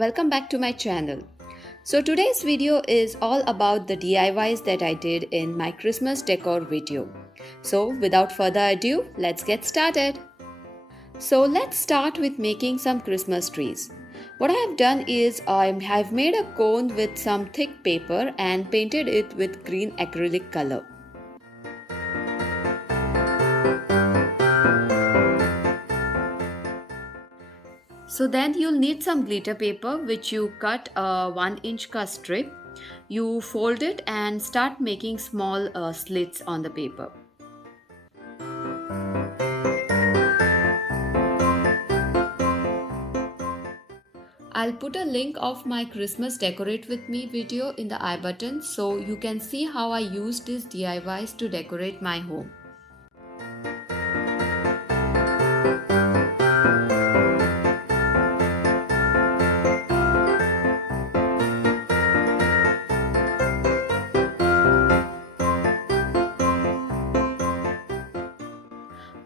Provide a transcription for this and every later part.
welcome back to my channel. So today's video is all about the DIYs that I did in my Christmas decor video. So without further ado, let's get started. So let's start with making some Christmas trees. What I have done is I have made a cone with some thick paper and painted it with green acrylic color. So then you'll need some glitter paper which you cut a 1-inch cut strip. You fold it and start making small slits on the paper. I'll put a link of my Christmas Decorate With Me video in the I button so you can see how I used these DIYs to decorate my home.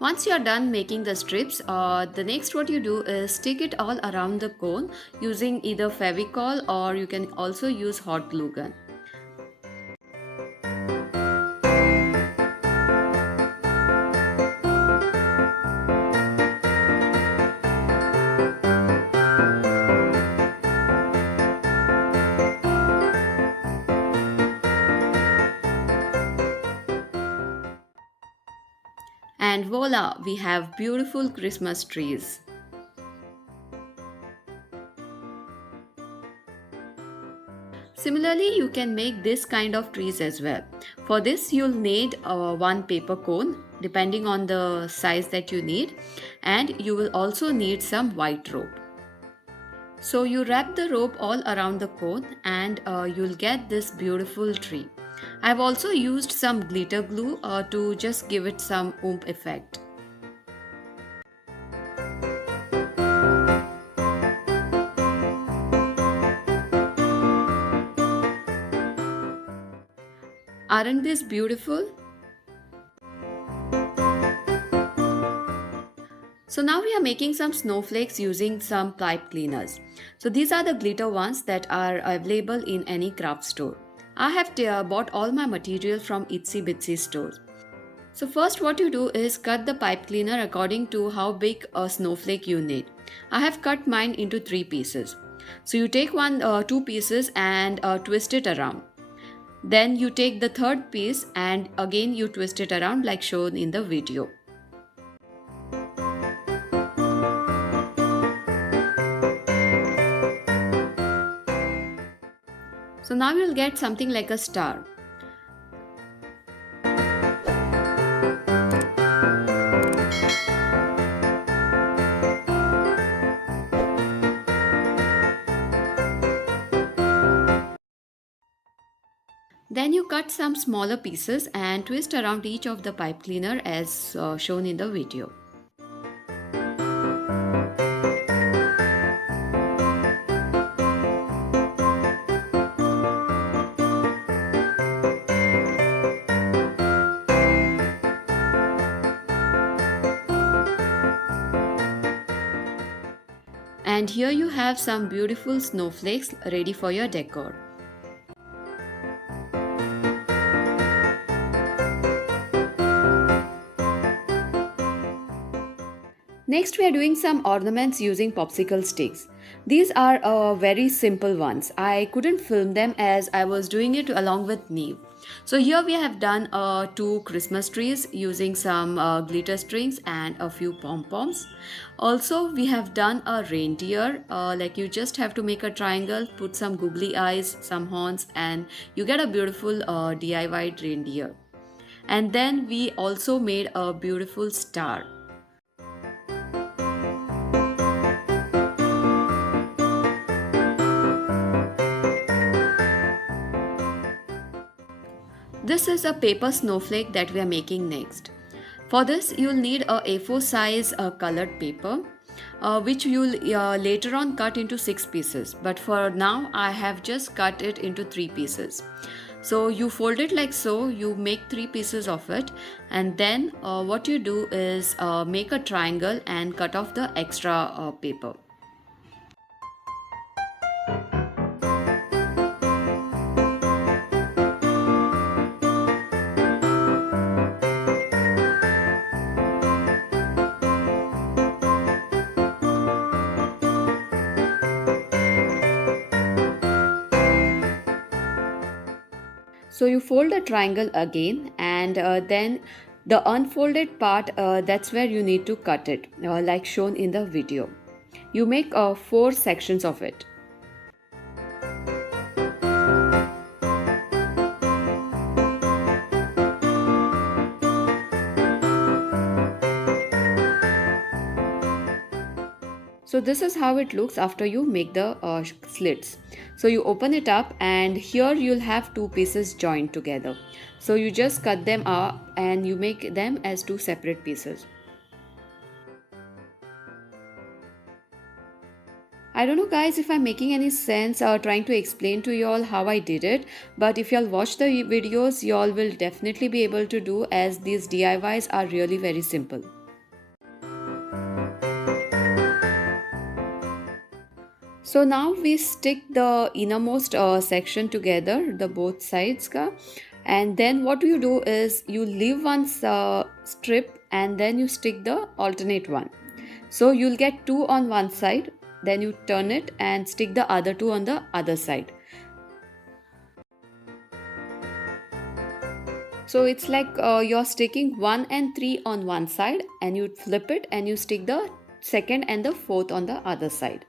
Once you are done making the strips, the next what you do is stick it all around the cone using either Fevicol or you can also use hot glue gun. And voila, we have beautiful Christmas trees. Similarly, you can make this kind of trees as well. For this, you'll need one paper cone depending on the size that you need, and you will also need some white rope. So you wrap the rope all around the cone and you'll get this beautiful tree. I've also used some glitter glue to just give it some oomph effect. Aren't these beautiful? So now we are making some snowflakes using some pipe cleaners. So these are the glitter ones that are available in any craft store. I have bought all my material from Itsy Bitsy stores. So first what you do is cut the pipe cleaner according to how big a snowflake you need. I have cut mine into 3 pieces. So you take 2 pieces and twist it around. Then you take the third piece and again you twist it around like shown in the video. So now you'll get something like a star. Then you cut some smaller pieces and twist around each of the pipe cleaner as shown in the video. And here you have some beautiful snowflakes ready for your decor. Next we are doing some ornaments using popsicle sticks. These are very simple ones. I couldn't film them as I was doing it along with Neve. So here we have done 2 Christmas trees using some glitter strings and a few pom-poms. Also we have done a reindeer, like you just have to make a triangle, put some googly eyes, some horns and you get a beautiful DIY reindeer. And then we also made a beautiful star. This is a paper snowflake that we are making next. For this, you'll need a A4 size colored paper, which you'll later on cut into 6 pieces. But for now, I have just cut it into 3 pieces. So you fold it like so, you make 3 pieces of it, and then what you do is make a triangle and cut off the extra paper. So you fold the triangle again, and then the unfolded part, that's where you need to cut it, like shown in the video. You make four sections of it. So this is how it looks after you make the slits. So you open it up, and here you'll have two pieces joined together. So you just cut them up and you make them as two separate pieces. I don't know guys if I'm making any sense or trying to explain to you all how I did it, but if y'all watch the videos, y'all will definitely be able to do, as these DIYs are really very simple. So now we stick the innermost section together, the both sides ka. And then what you do is you leave one strip and then you stick the alternate one. So you'll get two on one side, then you turn it and stick the other two on the other side. So it's like you're sticking 1 and 3 on one side, and you flip it and you stick the second and the fourth on the other side.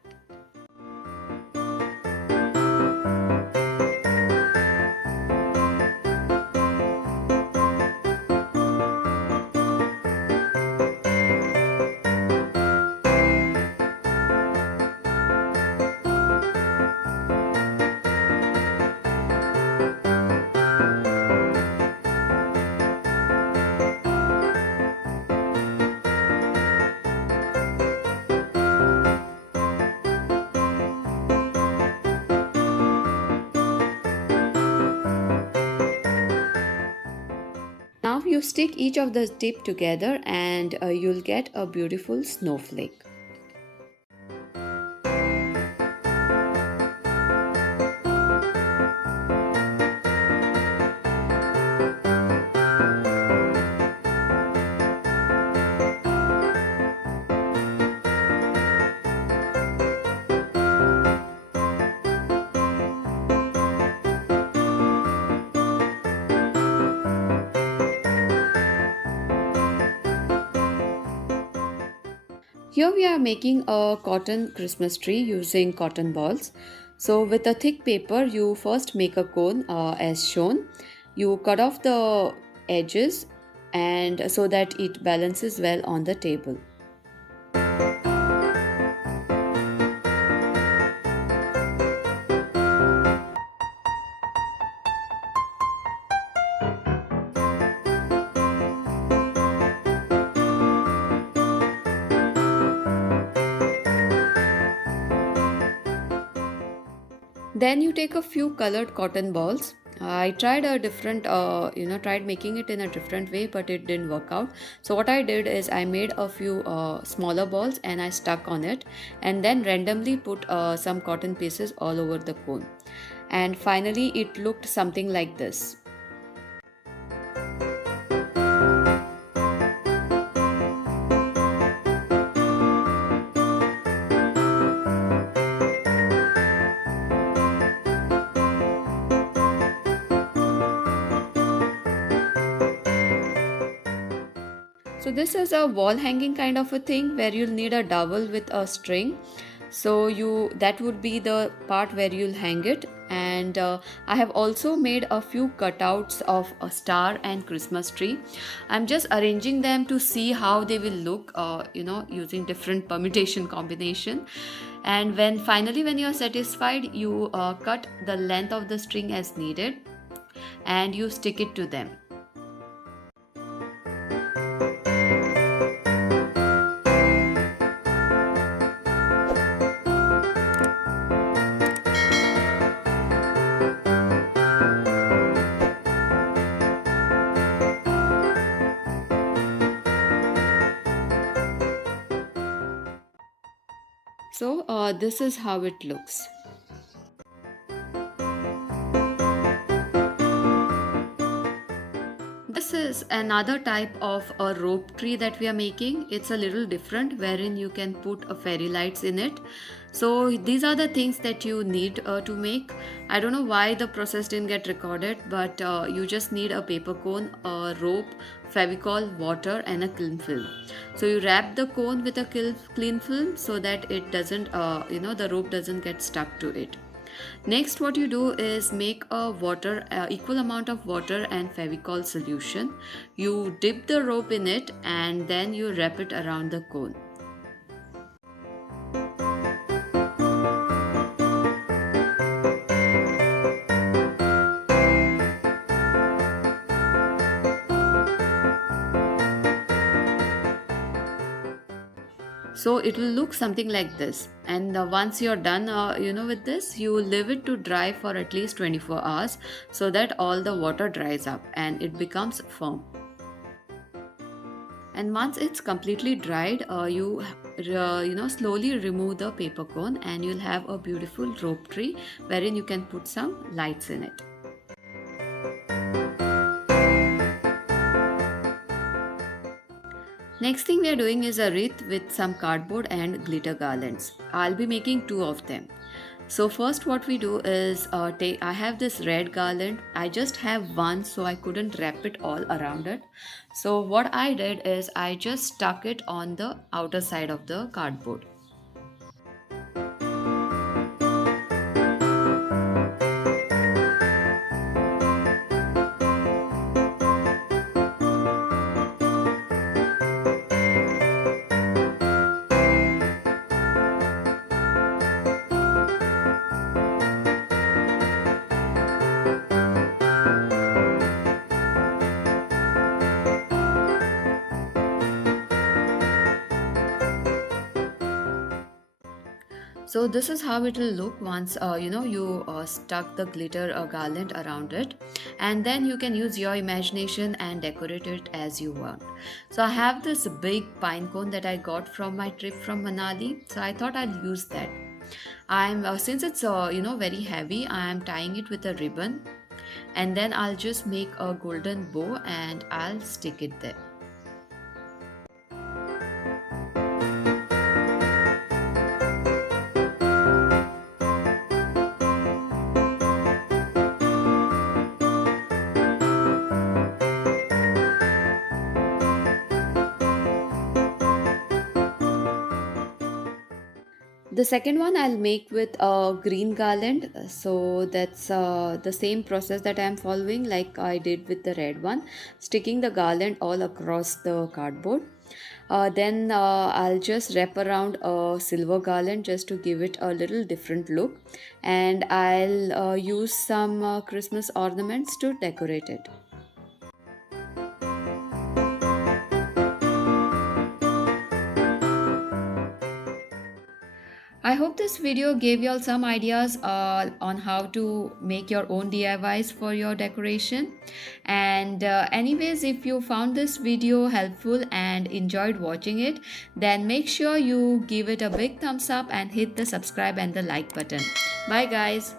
Now you stick each of the tip together, and you'll get a beautiful snowflake. Here we are making a cotton Christmas tree using cotton balls. So with a thick paper, you first make a cone as shown. You cut off the edges, and so that it balances well on the table. Then you take a few colored cotton balls. I tried a different, tried making it in a different way, but it didn't work out. So what I did is I made a few smaller balls and I stuck on it, and then randomly put some cotton pieces all over the cone. And finally, it looked something like this. So this is a wall hanging kind of a thing where you'll need a dowel with a string. So that would be the part where you'll hang it. And I have also made a few cutouts of a star and Christmas tree. I'm just arranging them to see how they will look, using different permutation combination. And when you're satisfied, you cut the length of the string as needed and you stick it to them. So this is how it looks. This is another type of a rope tree that we are making. It's a little different, wherein you can put a fairy lights in it. So these are the things that you need to make. I don't know why the process didn't get recorded, but you just need a paper cone, a rope, Fevicol, water, and a cling film. So you wrap the cone with a cling film so that it doesn't, the rope doesn't get stuck to it. Next, what you do is make a equal amount of water and Fevicol solution. You dip the rope in it and then you wrap it around the cone. So it will look something like this, and once you're done with this, you leave it to dry for at least 24 hours so that all the water dries up and it becomes firm. And once it's completely dried, you slowly remove the paper cone and you'll have a beautiful rope tree wherein you can put some lights in it. Next thing we are doing is a wreath with some cardboard and glitter garlands. I'll be making two of them. So first what we do is I have this red garland. I just have one, so I couldn't wrap it all around it. So what I did is I just stuck it on the outer side of the cardboard. So this is how it will look once you stuck the glitter garland around it, and then you can use your imagination and decorate it as you want. So I have this big pine cone that I got from my trip from Manali, so I thought I'd use that. I'm since it's very heavy, I am tying it with a ribbon, and then I'll just make a golden bow and I'll stick it there. The second one I'll make with a green garland. So that's the same process that I'm following like I did with the red one, sticking the garland all across the cardboard. Then I'll just wrap around a silver garland just to give it a little different look, and I'll use some Christmas ornaments to decorate it. I hope this video gave you all some ideas on how to make your own DIYs for your decoration. And anyways, if you found this video helpful and enjoyed watching it, then make sure you give it a big thumbs up and hit the subscribe and the like button. Bye guys.